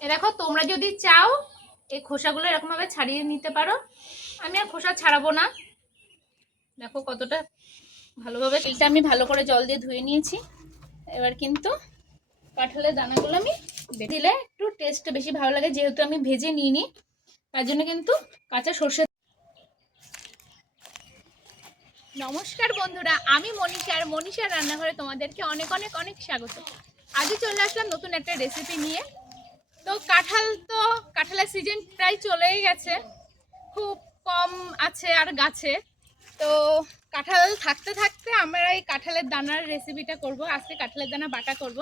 দেখো তোমরা যদি চাও এই খোসাগুলো এরকম ভাবে ছাড়িয়ে নিতে পারো। আমি আর খোসা ছাড়াবো না। দেখো কতটা ভালোভাবে তেলটা আমি ভালো করে জল দিয়ে ধুয়ে নিয়েছি। এবার কিন্তু কাঁঠালের দানাগুলো আমি দিলে একটু টেস্টটা বেশি ভালো লাগে, যেহেতু আমি ভেজে নিইনি তার জন্য কিন্তু কাঁচা সর্ষে। নমস্কার বন্ধুরা, আমি মনীষার রান্নাঘরে তোমাদেরকে অনেক অনেক অনেক স্বাগত। আজই চলে আসলাম নতুন একটা রেসিপি নিয়ে। তো কাঁঠালের সিজন প্রায় চলেই গেছে, খুব কম আছে আর গাছে। তো কাঁঠাল থাকতে থাকতে আমরা এই কাঁঠালের দানার রেসিপিটা করব। আজকে কাঁঠালের দানা বাটা করব।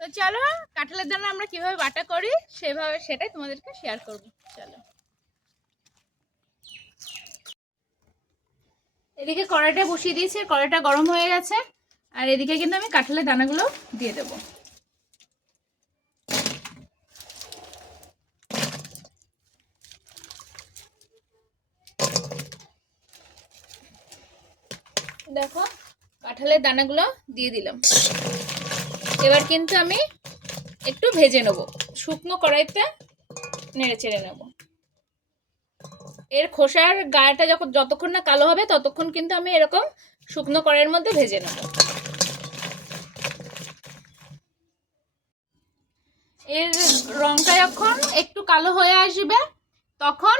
তো চলো কাঁঠালের দানা আমরা কিভাবে বাটা করি সেটাই তোমাদেরকে শেয়ার করব। চলো, এদিকে কড়াইটা বসিয়ে দিয়েছি, কড়াইটা গরম হয়ে গেছে। আর এদিকে কিন্তু আমি কাঁঠালের দানাগুলো দিয়ে দেবো। দেখো কাঁঠালের দানাগুলো দিয়ে দিলাম। এবার কিন্তু আমি একটু ভেজে নেব, শুকনো কড়াইতে নেড়ে চেড়ে নেব। এর খোসার গায়েটা যতক্ষণ না কালো হবে ততক্ষণ কিন্তু আমি এরকম শুকনো কড়াইয়ের মধ্যে ভেজে নেব। এর রংটা যখন একটু কালো হয়ে আসবে তখন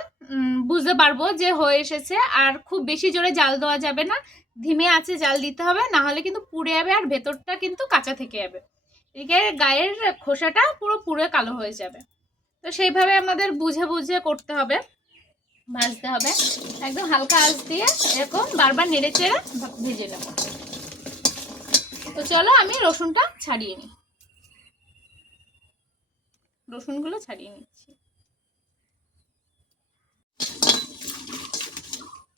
বুঝতে পারবো যে হয়ে এসেছে। আর খুব বেশি জোরে জাল দেওয়া যাবে না, ধিমে আঁচে জাল দিতে হবে, না হলে কিন্তু পুড়ে যাবে আর ভেতরটা কিন্তু কাঁচা থেকে যাবে। এদিকে গায়ের খোসাটা পুরো কালো হয়ে যাবে। তো সেইভাবে আমাদের বুঝে বুঝে করতে হবে, ভাজতে হবে। একদম হালকা আঁচ দিয়ে এরকম বারবার নেড়ে চেড়ে ভেজে নেব। তো চলো আমি রসুনটা ছাড়িয়ে নিই, রসুনগুলো ছাড়িয়ে নিচ্ছি।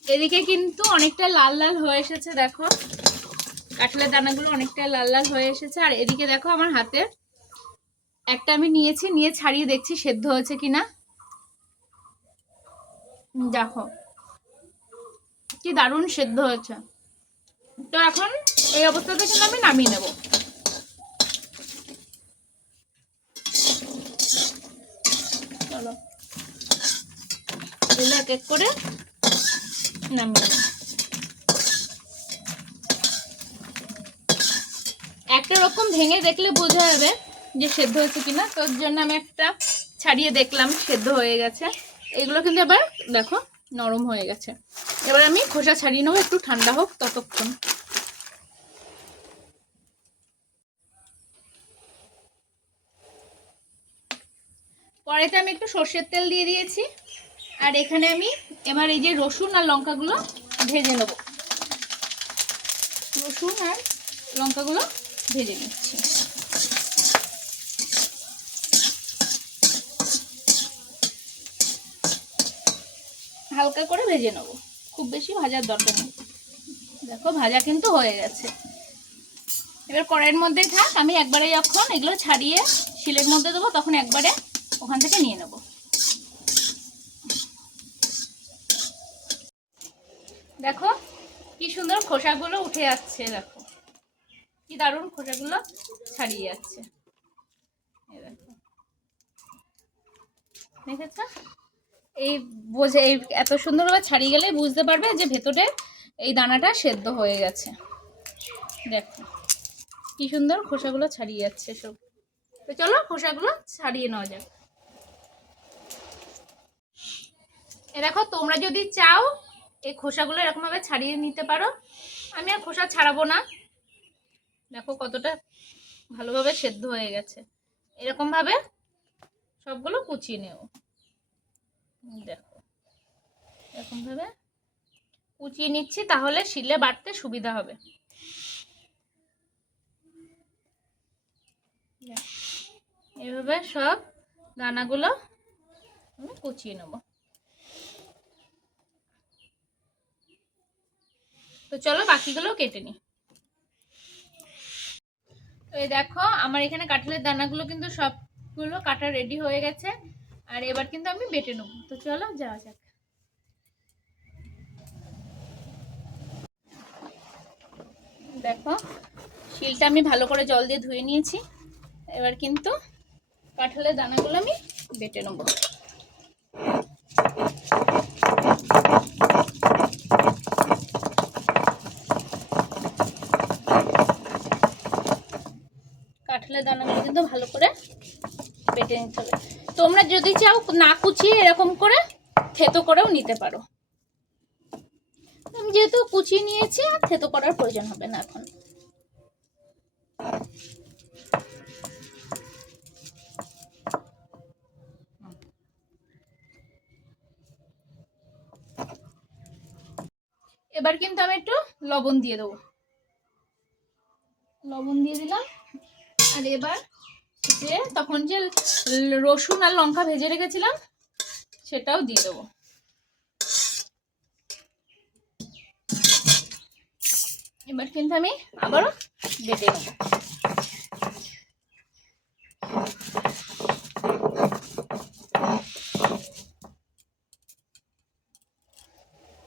এদিকে কিন্তু অনেকটা লাল লাল হয়ে এসেছে, দেখো কাঁঠালের দানাগুলো অনেকটা লাল লাল হয়ে এসেছে। আর এদিকে দেখো আমার হাতের একটা আমি নিয়ে ছাড়িয়ে দেখছি সেদ্ধ হয়েছে কিনা। দেখো কি দারুণ সেদ্ধ হয়েছে। তো এখন এই অবস্থাতে কিন্তু আমি নামিয়ে নেব। চলো এগুলো এক এক করে নামিয়ে নেব। একটা রকম ভেঙে দেখলে বোঝা যাবে যে সেদ্ধ হয়েছে কিনা। তোর জন্য আমি একটা ছাড়িয়ে দেখলাম সেদ্ধ হয়ে গেছে। এগুলো কিন্তু এবার দেখো নরম হয়ে গেছে। এবার আমি খোসা ছাড়িয়ে নেবো, একটু ঠান্ডা হোক ততক্ষণ। কড়াইতে আমি একটু সর্ষের তেল দিয়ে দিয়েছি। আর এখানে আমি এবার এই যে রসুন আর লঙ্কাগুলো ভেজে নেব। রসুন আর লঙ্কাগুলো ভেজে নিচ্ছি। হালকা করে ভেজে নেব, খুব বেশি ভাজার দরকার নেই। দেখো ভাজা কিন্তু হয়ে গেছে। এবার কড়াইয়ের মধ্যেই থাক, আমি একবারে যখন এগুলো ছাড়িয়ে শিলের মধ্যে দেবো তখন একবারে ওখান থেকে নিয়ে নেব। দেখো কি সুন্দর খোসাগুলো উঠে যাচ্ছে, দেখো কি দারুণ খোসাগুলো ছাড়িয়ে যাচ্ছে। দেখেছ? এই এত সুন্দরভাবে ছাড়িয়ে গেলে বুঝতে পারবে যে ভেতরে এই দানাটা সেদ্ধ হয়ে গেছে। দেখো কি সুন্দর খোসাগুলো ছাড়িয়ে যাচ্ছে সব। তো চলো খোসাগুলো ছাড়িয়ে নেওয়া যাক। দেখো তোমরা যদি চাও এই খোসাগুলো এরকম ভাবে ছাড়িয়ে নিতে পারো। আমি আর খোসা ছাড়াবো না। দেখো কতটা ভালোভাবে সেদ্ধ হয়ে গেছে। এরকম ভাবে সবগুলো কুচিয়ে নেব। দেখো এরকম ভাবে কুচিয়ে নিচ্ছি, তাহলে শিলে বাটতে সুবিধা হবে। এভাবে সব দানাগুলো আমি কুচিয়ে নেব। তো চলো বাকিগুলো কেটে নিই। তো এই দেখো আমার এখানে কাঁঠালের দানাগুলো কিন্তু সবগুলো কাটা রেডি হয়ে গেছে। আর এবার কিন্তু আমি বেটে নেব। তো চলো যাওয়া যাক। দেখো শিলটা আমি ভালো করে জল দিয়ে ধুয়ে নিয়েছি। এবার কিন্তু কাঁঠালের দানাগুলো আমি বেটে নেব। কাঁঠালের দানাগুলো কিন্তু ভালো করে বেটে নিতে হবে। তোমরা যদি চাও না কুচিয়ে এরকম করে থেতো করেও নিতে পারো। আমি যেহেতু কুচিয়ে নিয়েছি আর থেতো করার প্রয়োজন হবে না এখন। এবার কিন্তু আমি একটু লবণ দিয়ে দেবো। লবণ দিয়ে দিলাম। আর এবার যে তখন যে রসুন আর লঙ্কা ভেজে রেখেছিলাম সেটাও দিয়ে দেবো। এবার কিন্তু আমি আবারও বেটে নেব।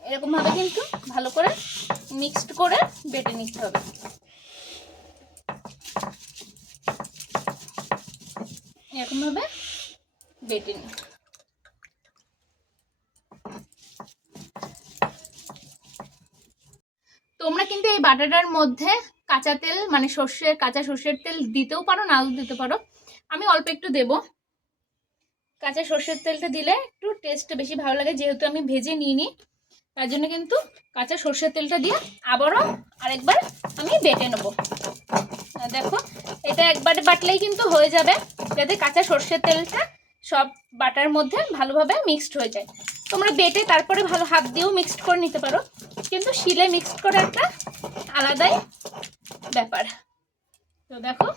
এরকম ভাবে কিন্তু ভালো করে মিক্সড করে বেটে নিতে হবে। এরকম ভাবে বেটে নিই। তোমরা কিন্তু এই বাটাটার মধ্যে কাঁচা তেল মানে কাঁচা সর্ষের তেল দিতেও পারো, নাও দিতে পারো। আমি অল্প একটু দেব। কাঁচা সর্ষের তেলটা দিলে একটু টেস্ট বেশি ভালো লাগে, যেহেতু আমি ভেজে নিইনি তার জন্য কিন্তু কাঁচা সর্ষের তেলটা দিয়ে আবারও আরেকবার আমি বেটে নেব। দেখো এটা একবারে বাটলেই কিন্তু হয়ে যাবে, যাতে কাঁচা সর্ষের তেলটা সব বাটার মধ্যে ভালোভাবে মিক্সড হয়ে যায়। তোমরা বেটে তারপরে ভালো হাত দিয়েও মিক্সড করে নিতে পারো, কিন্তু শিলে মিক্সড করা একটা আলাদাই ব্যাপার। তো দেখো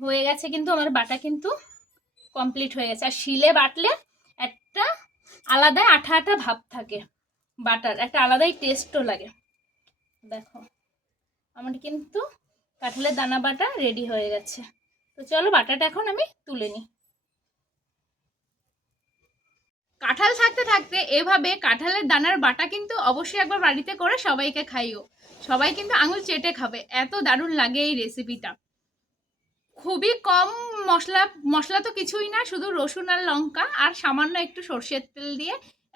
হয়ে গেছে, কিন্তু আমার বাটা কিন্তু কমপ্লিট হয়ে গেছে। আর শিলে বাটলে একটা আলাদাই আঠা আঠা ভাব থাকে, বাটার একটা আলাদাই টেস্টও লাগে। দেখো আমার কিন্তু কাঁঠালের দানা বাটা রেডি হয়ে গেছে। তো চলো বাটাটা এখন আমি তুলে নিই। কাঁঠাল থাকতে থাকতে এভাবে কাঁঠালের দানার বাটা কিন্তু অবশ্যই একবার বাড়িতে করে সবাইকে খাইও। সবাই কিন্তু আঙুল চেটে খাবে, এত দারুণ লাগে এই রেসিপিটা। খুবই কম মশলা, মশলা তো কিছুই না, শুধু রসুন আর লঙ্কা আর সামান্য একটু সর্ষের তেল দিয়ে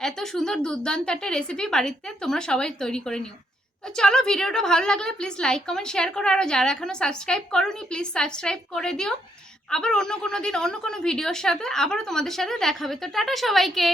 এত সুন্দর দুর্দান্ত একটা রেসিপি বাড়িতে তোমরা সবাই তৈরি করে নিও। তো চলো ভিডিওটা ভালো লাগলে প্লিজ লাইক কমেন্ট শেয়ার করো, আর যারা এখনো সাবস্ক্রাইব করোনি প্লিজ সাবস্ক্রাইব করে দিও। আবার অন্য কোনো দিন অন্য কোনো ভিডিওর সাথে আবারও তোমাদের সাথে দেখা হবে। তো টাটা সবাইকে।